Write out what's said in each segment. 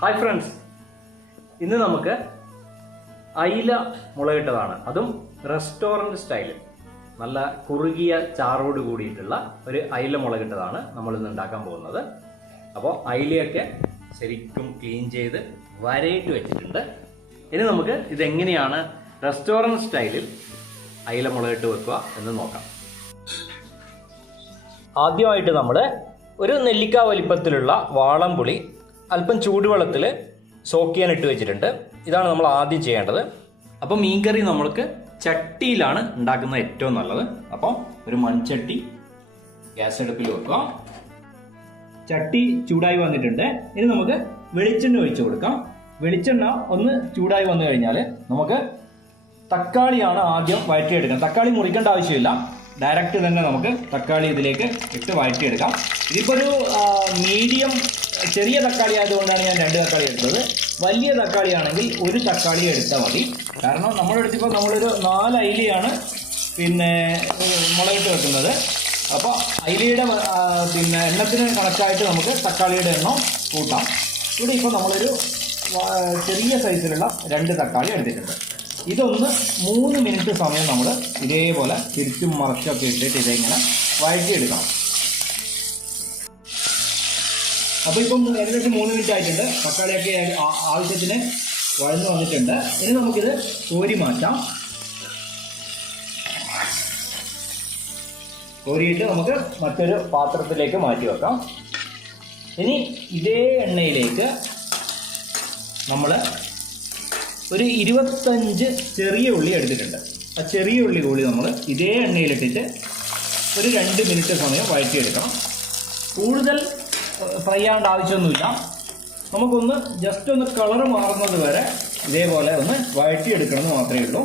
Hi friends ഇന്ന് നമുക്ക് അയില മുളകിട്ടതാണ്. അതും റെസ്റ്റോറന്റ് സ്റ്റൈലിൽ നല്ല കുറുകിയ ചാറോട് കൂടിയിട്ടുള്ള ഒരു അയില മുളകിട്ടതാണ് നമ്മൾ ഇന്ന് ഉണ്ടാക്കാൻ പോകുന്നത്. അപ്പോൾ അയിലയൊക്കെ ശരിക്കും ക്ലീൻ ചെയ്ത് വരയിട്ട് വെച്ചിട്ടുണ്ട്. ഇനി നമുക്ക് ഇതെങ്ങനെയാണ് റെസ്റ്റോറന്റ് സ്റ്റൈലിൽ അയില മുളകിട്ട് വെക്കുക എന്ന് നോക്കാം. ആദ്യമായിട്ട് നമ്മൾ ഒരു നെല്ലിക്ക വലിപ്പത്തിലുള്ള വാളംപുളി അല്പം ചൂടുവെള്ളത്തിൽ സോക്ക് ചെയ്യാൻ ഇട്ട് വെച്ചിട്ടുണ്ട്. ഇതാണ് നമ്മൾ ആദ്യം ചെയ്യേണ്ടത്. അപ്പോൾ മീൻകറി നമ്മൾക്ക് ചട്ടിയിലാണ് ഉണ്ടാക്കുന്നത് ഏറ്റവും നല്ലത്. അപ്പം ഒരു മൺചട്ടി ഗ്യാസ് അടുപ്പിൽ വെക്കുക. ചട്ടി ചൂടായി വന്നിട്ടുണ്ട്. ഇനി നമുക്ക് വെളിച്ചെണ്ണ ഒഴിച്ചു കൊടുക്കാം. വെളിച്ചെണ്ണ ഒന്ന് ചൂടായി വന്നു കഴിഞ്ഞാൽ നമുക്ക് തക്കാളിയാണ് ആദ്യം വഴറ്റിയെടുക്കുക തക്കാളി മുറിക്കേണ്ട ആവശ്യമില്ല. ഡയറക്റ്റ് തന്നെ നമുക്ക് തക്കാളി ഇതിലേക്ക് ഇട്ട് വഴറ്റിയെടുക്കാം. ഇതിപ്പോൾ ഒരു മീഡിയം ചെറിയ തക്കാളി ആയതുകൊണ്ടാണ് ഞാൻ രണ്ട് തക്കാളി എടുത്തത്. വലിയ തക്കാളി ആണെങ്കിൽ ഒരു തക്കാളി എടുത്താൽ മതി. കാരണം നമ്മൾ അടുത്തിപ്പോൾ നമ്മളൊരു നാല് അയിലയാണ് പിന്നെ മുളകിട്ട് വെക്കുന്നത്. അപ്പോൾ അയിലയുടെ പിന്നെ എണ്ണത്തിന് കണക്കായിട്ട് നമുക്ക് തക്കാളിയുടെ എണ്ണം കൂട്ടാം. ഇവിടെ ഇപ്പോൾ നമ്മളൊരു ചെറിയ സൈസിലുള്ള രണ്ട് തക്കാളി എടുത്തിട്ടുണ്ട്. ഇതൊന്ന് മൂന്ന് മിനിറ്റ് സമയം നമ്മൾ ഇതേപോലെ തിരിച്ചും മറച്ചൊക്കെ ഇട്ടിട്ട് ഇതിങ്ങനെ വഴറ്റിയെടുക്കണം. അപ്പോൾ ഇപ്പം ഏകദേശം മൂന്ന് മിനിറ്റ് ആയിട്ടുണ്ട്. തക്കാളിയൊക്കെ ആവശ്യത്തിന് വഴന്നു വന്നിട്ടുണ്ട്. ഇനി നമുക്കിത് കോരി മാറ്റാം. കോരിയിട്ട് നമുക്ക് മറ്റൊരു പാത്രത്തിലേക്ക് മാറ്റി വെക്കാം. ഇനി ഇതേ എണ്ണയിലേക്ക് നമ്മൾ ഒരു ഇരുപത്തഞ്ച് ചെറിയ ഉള്ളി എടുത്തിട്ടുണ്ട്. ആ ചെറിയ ഉള്ളി കൂടി നമ്മൾ ഇതേ എണ്ണയിലിട്ടിട്ട് ഒരു രണ്ട് മിനിറ്റ് സമയം വഴറ്റിയെടുക്കണം. കൂടുതൽ ഫ്രൈ ആവേണ്ട ആവശ്യമൊന്നുമില്ല. നമുക്കൊന്ന് ജസ്റ്റ് ഒന്ന് കളർ മാറുന്നത് വരെ ഇതേപോലെ ഒന്ന് വഴറ്റിയെടുക്കണമെന്ന് മാത്രമേ ഉള്ളൂ.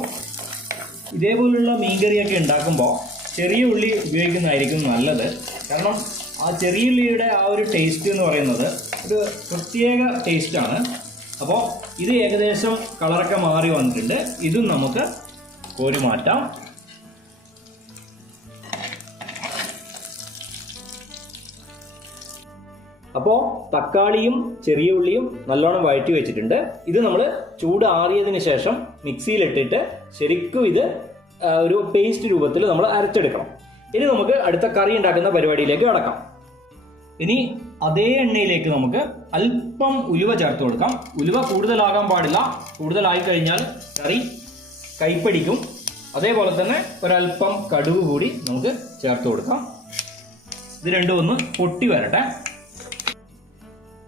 ഇതേപോലുള്ള മീൻകറിയൊക്കെ ഉണ്ടാക്കുമ്പോൾ ചെറിയ ഉള്ളി ഉപയോഗിക്കുന്നതായിരിക്കും നല്ലത്. കാരണം ആ ചെറിയ ഉള്ളിയുടെ ആ ഒരു ടേസ്റ്റ് എന്ന് പറയുന്നത് ഒരു പ്രത്യേക ടേസ്റ്റാണ് അപ്പോൾ ഇത് ഏകദേശം കളറൊക്കെ മാറി വന്നിട്ടുണ്ട്. ഇതും നമുക്ക് കോരി മാറ്റാം. അപ്പോൾ തക്കാളിയും ചെറിയ ഉള്ളിയും നല്ലോണം വഴറ്റി വെച്ചിട്ടുണ്ട്. ഇത് നമ്മൾ ചൂടാറിയതിന് ശേഷം മിക്സിയിലിട്ടിട്ട് ശരിക്കും ഇത് ഒരു പേസ്റ്റ് രൂപത്തിൽ നമ്മൾ അരച്ചെടുക്കണം. ഇനി നമുക്ക് അടുത്ത കറി ഉണ്ടാക്കുന്ന പരിപാടിയിലേക്ക് കടക്കാം. ഇനി അതേ എണ്ണയിലേക്ക് നമുക്ക് അല്പം ഉലുവ ചേർത്ത് കൊടുക്കാം. ഉലുവ കൂടുതലാകാൻ പാടില്ല. കൂടുതലായി കഴിഞ്ഞാൽ കറി കൈപ്പടിക്കും. അതേപോലെ തന്നെ ഒരല്പം കടുവ് കൂടി നമുക്ക് ചേർത്ത് കൊടുക്കാം. ഇത് രണ്ടും ഒന്ന് പൊട്ടി വരട്ടെ.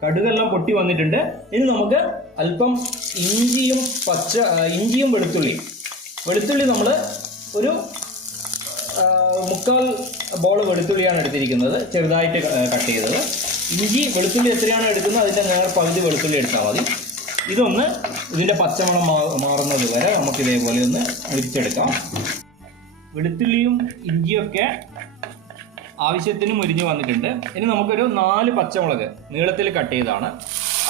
കടുകെല്ലാം പൊട്ടി വന്നിട്ടുണ്ട്. ഇനി നമുക്ക് അല്പം ഇഞ്ചിയും പച്ച ഇഞ്ചിയും വെളുത്തുള്ളിയും വെളുത്തുള്ളി നമ്മൾ ഒരു മുക്കാൽ ബോൾ വെളുത്തുള്ളിയാണ് എടുത്തിരിക്കുന്നത്. ചെറുതായിട്ട് കട്ട് ചെയ്തത്. ഇഞ്ചി വെളുത്തുള്ളി എത്രയാണ് എടുക്കുന്നത് അതിന്റെ നേർ പകുതി വെളുത്തുള്ളി എടുത്താൽ മതി. ഇതൊന്ന് ഇതിന്റെ പച്ചമണം മാറുന്നത് വരെ നമുക്ക് ഇതേപോലെ ഒന്ന് മുരിച്ചെടുക്കാം വെളുത്തുള്ളിയും ഇഞ്ചിയൊക്കെ ആവശ്യത്തിന് മുരിഞ്ഞു വന്നിട്ടുണ്ട്. ഇനി നമുക്കൊരു നാല് പച്ചമുളക് നീളത്തിൽ കട്ട് ചെയ്താണ്.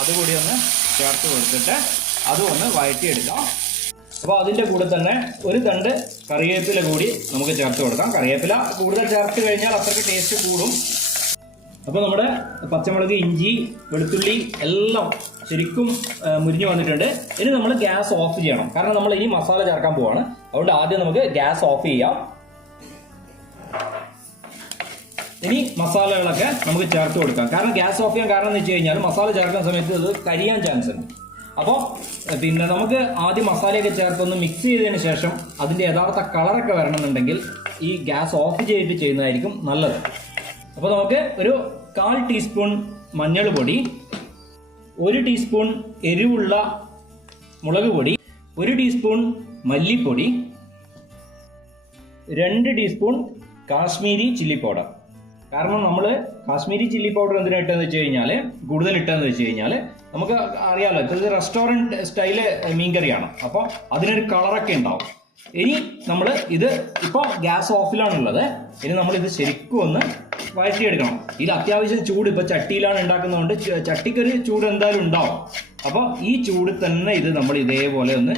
അതുകൂടി ഒന്ന് ചേർത്ത് കൊടുത്തിട്ട് അതും ഒന്ന് വഴറ്റിയെടുക്കാം. അപ്പോൾ അതിന്റെ കൂടെ തന്നെ ഒരു തണ്ട് കറിവേപ്പില കൂടി നമുക്ക് ചേർത്ത് കൊടുക്കാം. കറിവേപ്പില കൂടുതൽ ചേർത്ത് കഴിഞ്ഞാൽ അത്രയ്ക്ക് ടേസ്റ്റ് കൂടും. അപ്പോൾ നമ്മുടെ പച്ചമുളക് ഇഞ്ചി വെളുത്തുള്ളി എല്ലാം ശരിക്കും മുരിഞ്ഞു വന്നിട്ടുണ്ട്. ഇനി നമ്മൾ ഗ്യാസ് ഓഫ് ചെയ്യണം. കാരണം നമ്മൾ ഇനി മസാല ചേർക്കാൻ പോവാണ്. അതുകൊണ്ട് ആദ്യം നമുക്ക് ഗ്യാസ് ഓഫ് ചെയ്യാം. ഇനി മസാലകളൊക്കെ നമുക്ക് ചേർത്ത് കൊടുക്കാം. കാരണം ഗ്യാസ് ഓഫ് ചെയ്യാൻ കാരണം എന്ന് വെച്ച് കഴിഞ്ഞാൽ മസാല ചേർക്കുന്ന സമയത്ത് അത് കരിയാൻ ചാൻസ് ഉണ്ട്. അപ്പോൾ പിന്നെ നമുക്ക് ആദ്യം മസാലയൊക്കെ ചേർത്തൊന്ന് മിക്സ് ചെയ്തതിന് ശേഷം അതിന്റെ യഥാർത്ഥ കളറൊക്കെ വരണമെന്നുണ്ടെങ്കിൽ ഈ ഗ്യാസ് ഓഫ് ചെയ്തിട്ട് ചെയ്യുന്നതായിരിക്കും നല്ലത്. അപ്പോൾ നമുക്ക് ഒരു കാൽ ടീസ്പൂൺ മഞ്ഞൾ പൊടി ഒരു ടീസ്പൂൺ എരിവുള്ള മുളക് പൊടി ഒരു ടീസ്പൂൺ മല്ലിപ്പൊടി രണ്ട് ടീസ്പൂൺ കാശ്മീരി ചില്ലി പൗഡർ കാരണം നമ്മൾ കാശ്മീരി ചില്ലി പൗഡർ എന്തിനാ ഇട്ടെന്ന് വെച്ച് കഴിഞ്ഞാൽ കൂടുതൽ ഇട്ടെന്ന് വെച്ച് കഴിഞ്ഞാൽ നമുക്ക് അറിയാമല്ലോ ഇത് റെസ്റ്റോറന്റ് സ്റ്റൈൽ മീൻകറിയാണ്. അപ്പോൾ അതിനൊരു കളറൊക്കെ ഉണ്ടാവും. ഇനി നമ്മൾ ഇത് ഇപ്പോൾ ഗ്യാസ് ഓഫിലാണുള്ളത്. ഇനി നമ്മൾ ഇത് ശരിക്കും ഒന്ന് വഴറ്റിയെടുക്കണം. ഇതിൽ അത്യാവശ്യം ചൂട് ഇപ്പോൾ ചട്ടിയിലാണ് ഉണ്ടാക്കുന്നതുകൊണ്ട് ചട്ടിക്കൊരു ചൂട് എന്തായാലും ഉണ്ടാവും. അപ്പോൾ ഈ ചൂട് തന്നെ ഇത് നമ്മൾ ഇതേപോലെ ഒന്ന്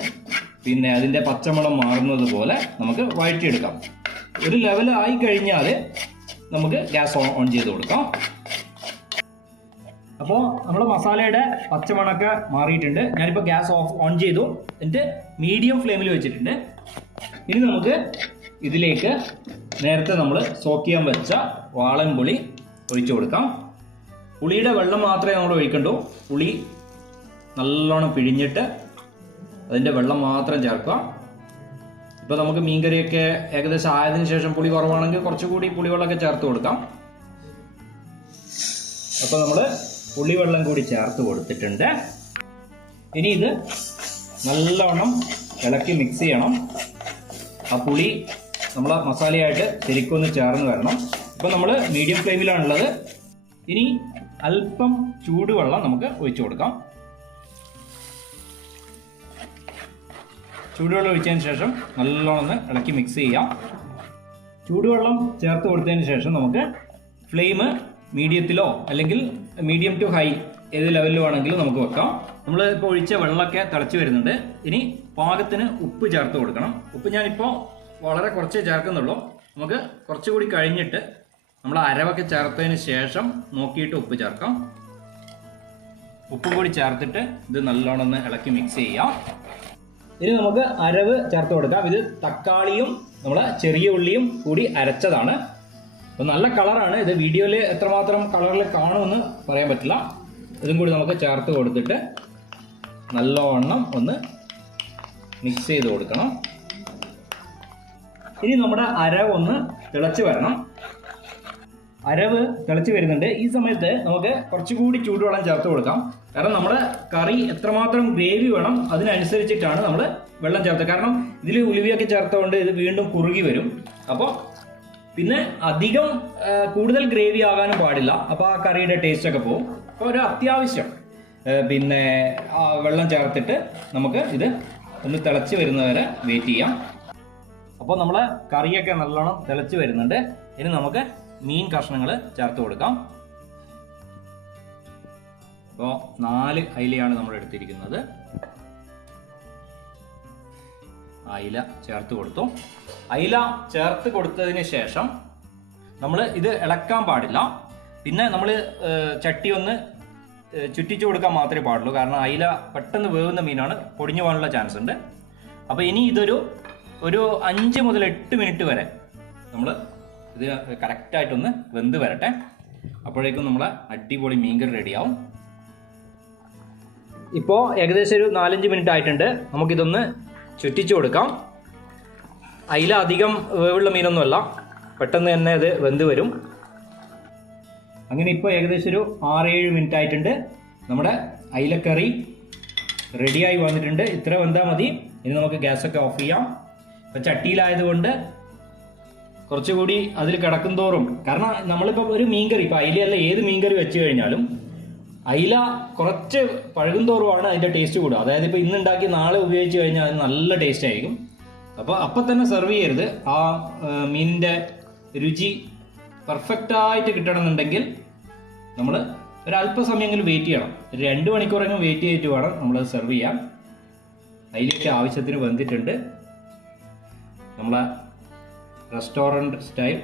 പിന്നെ അതിന്റെ പച്ചമണം മാറുന്നത് പോലെ നമുക്ക് വഴറ്റിയെടുക്കാം. ഒരു ലെവൽ ആയി കഴിഞ്ഞാൽ നമുക്ക് ഗ്യാസ് ഓൺ ഓൺ ചെയ്ത് കൊടുക്കാം. അപ്പോൾ നമ്മൾ മസാലയുടെ പച്ചമണൊക്കെ മാറിയിട്ടുണ്ട്. ഞാനിപ്പോൾ ഗ്യാസ് ഓഫ് ഓൺ ചെയ്തു. എന്നിട്ട് മീഡിയം ഫ്ലെയിമിൽ വെച്ചിട്ടുണ്ട്. ഇനി നമുക്ക് ഇതിലേക്ക് നേരത്തെ നമ്മൾ സോക്ക് ചെയ്യാൻ വെച്ച വാളൻ പുളി ഒഴിച്ചു കൊടുക്കാം. പുളിയുടെ വെള്ളം മാത്രമേ നമ്മൾ ഒഴിക്കണ്ടൂ. പുളി നല്ലോണം പിഴിഞ്ഞിട്ട് അതിന്റെ വെള്ളം മാത്രം ചേർക്കുക. ഇപ്പോൾ നമുക്ക് മീൻകറിയൊക്കെ ഏകദേശം ആയതിനു ശേഷം പുളി കുറവാണെങ്കിൽ കുറച്ചുകൂടി പുളിവെള്ളമൊക്കെ ചേർത്ത് കൊടുക്കാം. അപ്പോൾ നമ്മൾ പുളിവെള്ളം കൂടി ചേർത്ത് കൊടുത്തിട്ടുണ്ട്. ഇനി ഇത് നല്ലവണ്ണം ഇളക്കി മിക്സ് ചെയ്യണം. ആ പുളി നമ്മൾ മസാലയായിട്ട് ശരിക്കൊന്ന് ചേർന്ന് വരണം. ഇപ്പം നമ്മൾ മീഡിയം ഫ്ലെയിമിലാണുള്ളത് ഇനി അല്പം ചൂടുവെള്ളം നമുക്ക് ഒഴിച്ചു കൊടുക്കാം. ചൂടുവെള്ളം ഒഴിച്ചതിന് ശേഷം നല്ലോണം ഇളക്കി മിക്സ് ചെയ്യാം. ചൂടുവെള്ളം ചേർത്ത് കൊടുത്തതിന് ശേഷം നമുക്ക് ഫ്ലെയിം മീഡിയത്തിലോ അല്ലെങ്കിൽ മീഡിയം ടു ഹൈ ഏത് ലെവലിലോ ആണെങ്കിലും നമുക്ക് വെക്കാം. നമ്മൾ ഇപ്പോൾ ഒഴിച്ച വെള്ളമൊക്കെ തിളച്ച് വരുന്നുണ്ട്. ഇനി പാകത്തിന് ഉപ്പ് ചേർത്ത് കൊടുക്കണം. ഉപ്പ് ഞാനിപ്പോൾ വളരെ കുറച്ചേ ചേർക്കുന്നുള്ളൂ. നമുക്ക് കുറച്ചുകൂടി കഴിഞ്ഞിട്ട് നമ്മൾ അരവൊക്കെ ചേർത്തതിന് ശേഷം നോക്കിയിട്ട് ഉപ്പ് ചേർക്കാം. ഉപ്പ് കൂടി ചേർത്തിട്ട് ഇത് നല്ലോണം ഒന്ന് ഇളക്കി മിക്സ് ചെയ്യാം. ഇനി നമുക്ക് അരവ് ചേർത്ത് കൊടുക്കാം. ഇത് തക്കാളിയും നമ്മൾ ചെറിയ ഉള്ളിയും കൂടി അരച്ചതാണ്. അപ്പോൾ നല്ല കളറാണ്. ഇത് വീഡിയോയിൽ എത്രമാത്രം കളറിൽ കാണുമെന്ന് പറയാൻ പറ്റില്ല. ഇതും കൂടി നമുക്ക് ചേർത്ത് കൊടുത്തിട്ട് നല്ലവണ്ണം ഒന്ന് മിക്സ് ചെയ്ത് കൊടുക്കണം. ഇനി നമ്മുടെ അരവ് ഒന്ന് തിളച്ച് വരണം. അരവ് തിളച്ച് വരുന്നുണ്ട്. ഈ സമയത്ത് നമുക്ക് കുറച്ചുകൂടി ചൂടുവെള്ളം ചേർത്ത് കൊടുക്കാം. കാരണം നമ്മുടെ കറി എത്രമാത്രം ഗ്രേവി വേണം അതിനനുസരിച്ചിട്ടാണ് നമ്മൾ വെള്ളം ചേർത്തത്. കാരണം ഇതിൽ ഉലുവിയൊക്കെ ചേർത്തുകൊണ്ട് ഇത് വീണ്ടും കുറുകി വരും. അപ്പോൾ പിന്നെ അധികം കൂടുതൽ ഗ്രേവി ആകാനും പാടില്ല. അപ്പോൾ ആ കറിയുടെ ടേസ്റ്റ് ഒക്കെ പോകും അപ്പോൾ ഒരു അത്യാവശ്യം പിന്നെ വെള്ളം ചേർത്തിട്ട് നമുക്ക് ഇത് ഒന്ന് തിളച്ച് വരുന്നവരെ വെയിറ്റ് ചെയ്യാം. അപ്പോൾ നമ്മൾ കറിയൊക്കെ നല്ലോണം തിളച്ച് വരുന്നുണ്ട്. ഇനി നമുക്ക് മീൻ കഷ്ണങ്ങൾ ചേർത്ത് കൊടുക്കാം. അപ്പോൾ നാല് അയിലയാണ് നമ്മൾ എടുത്തിരിക്കുന്നത്. അയില ചേർത്ത് കൊടുത്തു. അയില ചേർത്ത് കൊടുത്തതിന് ശേഷം നമ്മൾ ഇത് ഇളക്കാൻ പാടില്ല. പിന്നെ നമ്മൾ ചട്ടി ഒന്ന് ചുറ്റിച്ചു കൊടുക്കാൻ മാത്രമേ പാടുള്ളൂ. കാരണം അയില പെട്ടെന്ന് വേവുന്ന മീനാണ്. പൊടിഞ്ഞു പോകാനുള്ള ചാൻസ് ഉണ്ട്. അപ്പോൾ ഇനി ഇതൊരു ഒരു അഞ്ച് മുതൽ എട്ട് മിനിറ്റ് വരെ നമ്മൾ ഇത് കറക്റ്റായിട്ടൊന്ന് വെന്ത് വരട്ടെ. അപ്പോഴേക്കും നമ്മളെ അടിപൊളി മീൻകറി റെഡിയാവും ഇപ്പോൾ ഏകദേശം ഒരു നാലഞ്ച് മിനിറ്റ് ആയിട്ടുണ്ട്. നമുക്കിതൊന്ന് ചുറ്റിച്ചു കൊടുക്കാം. അയില അധികം വേവുള്ള മീനൊന്നുമല്ല. പെട്ടെന്ന് തന്നെ അത് വെന്ത് വരും. അങ്ങനെ ഇപ്പോൾ ഏകദേശം ഒരു ആറേഴ് മിനിറ്റ് ആയിട്ടുണ്ട്. നമ്മുടെ അയിലക്കറി റെഡിയായി വന്നിട്ടുണ്ട്. ഇത്ര വെന്താൽ മതി. ഇനി നമുക്ക് ഗ്യാസൊക്കെ ഓഫ് ചെയ്യാം. ഇപ്പം ചട്ടിയിലായതുകൊണ്ട് കുറച്ചുകൂടി അതിൽ കിടക്കും തോറും. കാരണം നമ്മളിപ്പോൾ ഒരു മീൻകറി ഇപ്പോൾ അയിലയല്ല ഏത് മീൻകറി വെച്ച് കഴിഞ്ഞാലും അയില കുറച്ച് പഴകുന്തോറുമാണ് അതിന്റെ ടേസ്റ്റ് കൂടുക. അതായത് ഇപ്പോൾ ഇന്ന് ഉണ്ടാക്കി നാളെ ഉപയോഗിച്ച് കഴിഞ്ഞാൽ അത് നല്ല ടേസ്റ്റ് ആയിരിക്കും. അപ്പോൾ അപ്പം തന്നെ സെർവ് ചെയ്യരുത്. ആ മീനിന്റെ രുചി പെർഫെക്റ്റായിട്ട് കിട്ടണമെന്നുണ്ടെങ്കിൽ നമ്മൾ ഒരു അല്പസമയെങ്കിലും വെയിറ്റ് ചെയ്യണം രണ്ട് മണിക്കൂറെങ്കിലും വെയിറ്റ് ചെയ്തിട്ട് വേണം നമ്മൾ സെർവ് ചെയ്യാൻ. അതിലേക്ക് ആവശ്യത്തിന് വന്നിട്ടുണ്ട് നമ്മളെ റെസ്റ്റോറന്റ് സ്റ്റൈൽ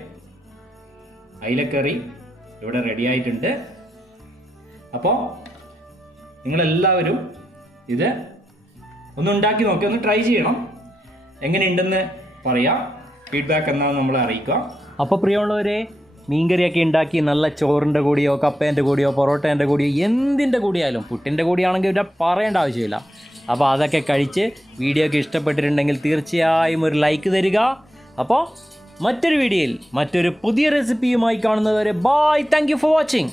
അയിലക്കറി ഇവിടെ റെഡി ആയിട്ടുണ്ട്. അപ്പോൾ നിങ്ങളെല്ലാവരും ഇത് ഒന്ന് ഉണ്ടാക്കി നോക്കി ഒന്ന് ട്രൈ ചെയ്യണം. എങ്ങനെയുണ്ടെന്ന് പറയാം. ഫീഡ്ബാക്ക് എന്നാണ് നമ്മളെ അറിയിക്കുക. അപ്പോൾ പ്രിയമുള്ളവരെ മീൻകറിയൊക്കെ ഉണ്ടാക്കി നല്ല ചോറിന്റെ കൂടിയോ കപ്പേന്റെ കൂടിയോ പൊറോട്ടേന്റെ കൂടിയോ എന്തിന്റെ കൂടിയായാലും പുട്ടിന്റെ കൂടിയാണെങ്കിൽ ഇവിടെ പറയേണ്ട ആവശ്യമില്ല. അപ്പോൾ അതൊക്കെ കഴിച്ച് വീഡിയോ ഒക്കെ ഇഷ്ടപ്പെട്ടിട്ടുണ്ടെങ്കിൽ തീർച്ചയായും ഒരു ലൈക്ക് തരിക. അപ്പോൾ മറ്റൊരു വീഡിയോയിൽ മറ്റൊരു പുതിയ റെസിപ്പിയുമായി കാണുന്നവരെ ബായ് താങ്ക് ഫോർ വാച്ചിങ്